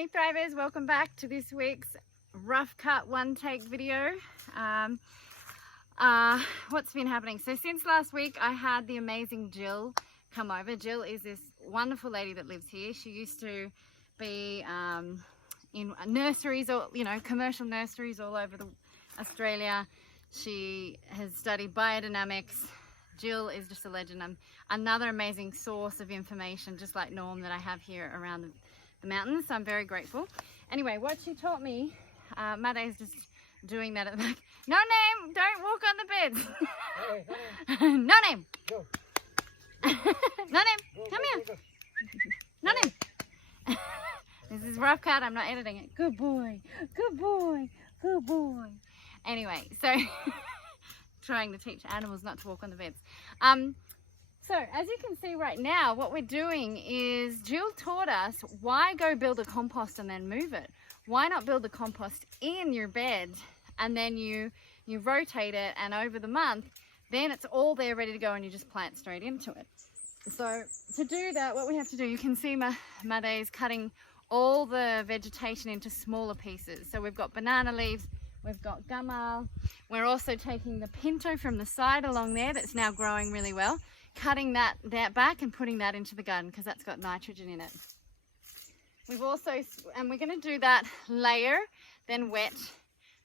Hey Thrivers, welcome back to this week's rough cut one take video. What's been happening? So since last week I had the amazing Jill come over. Jill is this wonderful lady that lives here. She used to be in nurseries, or commercial nurseries all over Australia. She has studied biodynamics. Jill is just a legend. Another amazing source of information, just like Norm, that I have here around the mountains, so I'm very grateful. Anyway, what she taught me, Made is just doing that at the back. No name, don't walk on the beds. Hey, no name. Go. No name, go, come here. Go. No name. This is rough cut, I'm not editing it. Good boy, good boy, good boy. Anyway, so trying to teach animals not to walk on the beds. So as you can see right now, what we're doing is Jill taught us why go build a compost and then move it. Why not build the compost in your bed and then you rotate it, and over the month, then it's all there ready to go and you just plant straight into it. So to do that, what we have to do, you can see Made is cutting all the vegetation into smaller pieces. So we've got banana leaves, we've got gamal. We're also taking the pinto from the side along there that's now growing really well, cutting that back and putting that into the garden because that's got nitrogen in it. We've also, and we're going to do that layer, then wet,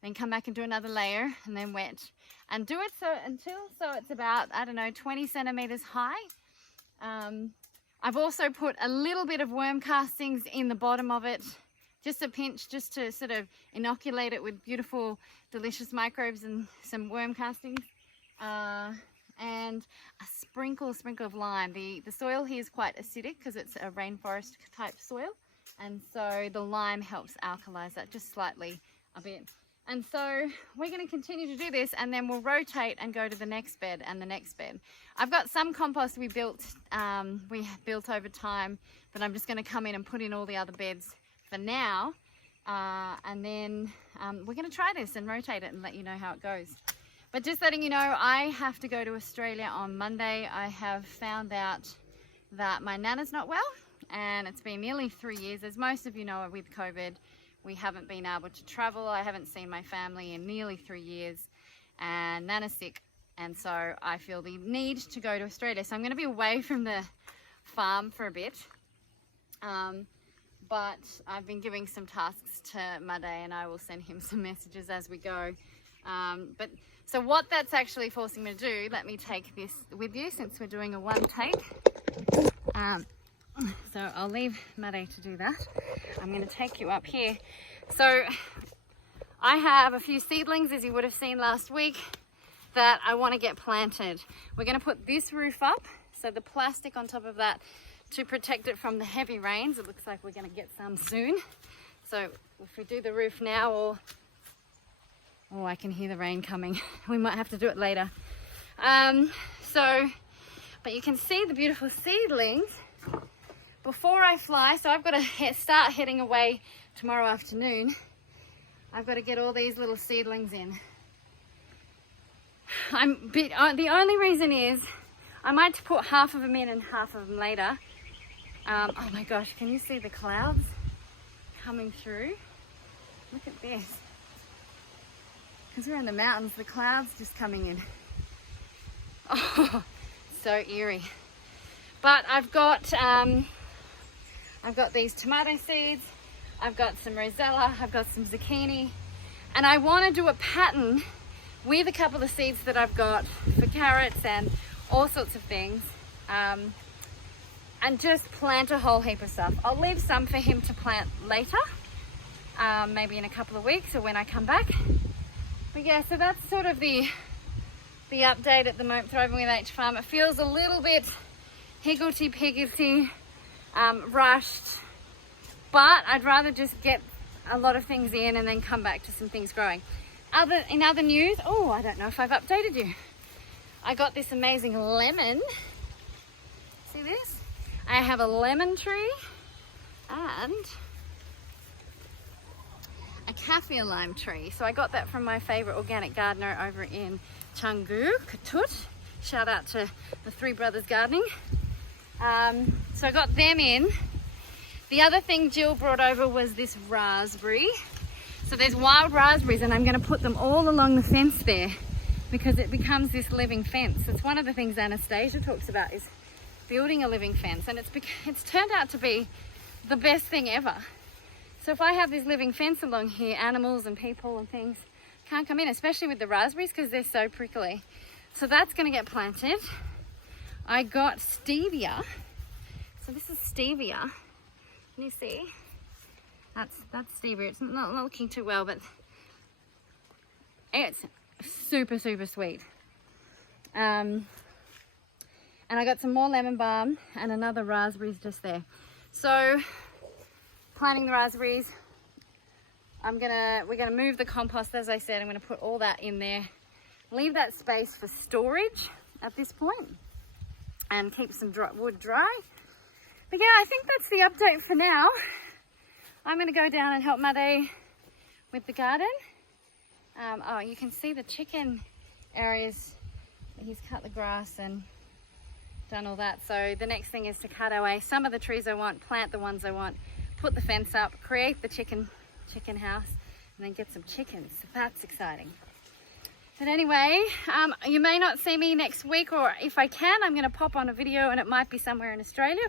then come back and do another layer and then wet, and do it until it's about, I don't know, 20 centimeters high. I've also put a little bit of worm castings in the bottom of it, just a pinch, just to sort of inoculate it with beautiful, delicious microbes and some worm castings. And a sprinkle of lime. The soil here is quite acidic because it's a rainforest type soil, and so the lime helps alkalize that just slightly a bit. And so we're going to continue to do this, and then we'll rotate and go to the next bed and the next bed. I've got some compost we built over time, but I'm just going to come in and put in all the other beds for now, and then we're going to try this and rotate it and let you know how it goes. But just letting you know, I have to go to Australia on Monday. I have found out that my nana's not well, and it's been nearly 3 years. As most of you know, with COVID, we haven't been able to travel. I haven't seen my family in nearly 3 years, and Nana's sick, and so I feel the need to go to Australia. So I'm going to be away from the farm for a bit, but I've been giving some tasks to Made, and I will send him some messages as we go. So what that's actually forcing me to do, let me take this with you since we're doing a one take. So I'll leave Made to do that. I'm going to take you up here. So I have a few seedlings, as you would have seen last week, that I want to get planted. We're going to put this roof up, so the plastic on top of that to protect it from the heavy rains. It looks like we're going to get some soon. So if we do the roof now, or oh, I can hear the rain coming. We might have to do it later. But you can see the beautiful seedlings before I fly. So I've got to start heading away tomorrow afternoon. I've got to get all these little seedlings in. The only reason is I might put half of them in and half of them later. Oh my gosh, can you see the clouds coming through? Look at this. Because we're in the mountains, the clouds just coming in. Oh, so eerie. But I've got these tomato seeds, I've got some rosella, I've got some zucchini, and I want to do a pattern with a couple of seeds that I've got for carrots and all sorts of things, and just plant a whole heap of stuff. I'll leave some for him to plant later, maybe in a couple of weeks or when I come back. But yeah, so that's sort of the update at the moment, Thriving with H Farm. It feels a little bit higgledy-piggledy, rushed, but I'd rather just get a lot of things in and then come back to some things growing. In other news, oh, I don't know if I've updated you. I got this amazing lemon. See this? I have a lemon tree and a kaffir lime tree. So I got that from my favorite organic gardener over in Canggu, Katut. Shout out to the Three Brothers Gardening. So I got them in. The other thing Jill brought over was this raspberry. So there's wild raspberries, and I'm going to put them all along the fence there because it becomes this living fence. It's one of the things Anastasia talks about, is building a living fence, and it's turned out to be the best thing ever. So if I have this living fence along here, animals and people and things can't come in, especially with the raspberries because they're so prickly. So that's going to get planted. I got stevia. So this is stevia. Can you see? That's stevia. It's not looking too well, but it's super, super sweet. And I got some more lemon balm and another raspberries just there. So planting the raspberries, we're gonna move the compost, as I said. I'm gonna put all that in there, leave that space for storage at this point, and keep some wood dry. But yeah, I think that's the update for now. I'm gonna go down and help Made with the garden. Oh, you can see the chicken areas. He's cut the grass and done all that. So the next thing is to cut away some of the trees I want, plant the ones I want, put the fence up, create the chicken house, and then get some chickens. So that's exciting. But anyway, you may not see me next week, or if I can, I'm going to pop on a video, and it might be somewhere in Australia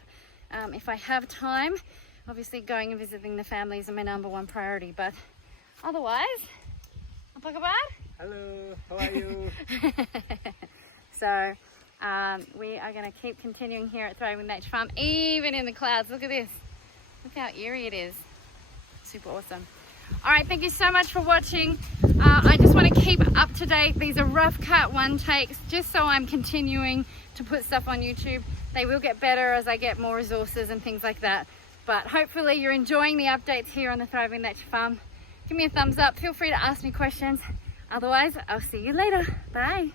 if I have time. Obviously going and visiting the families are my #1 priority, but otherwise, apa kabar? Hello, how are you? So we are going to keep continuing here at Thriving Nature Farm, even in the clouds. Look at this. Look how eerie it is. Super awesome. All right, thank you so much for watching. I just want to keep up to date. These are rough cut one takes, just so I'm continuing to put stuff on YouTube. They will get better as I get more resources and things like that. But hopefully you're enjoying the updates here on the Thriving Nature Farm. Give me a thumbs up. Feel free to ask me questions. Otherwise, I'll see you later. Bye.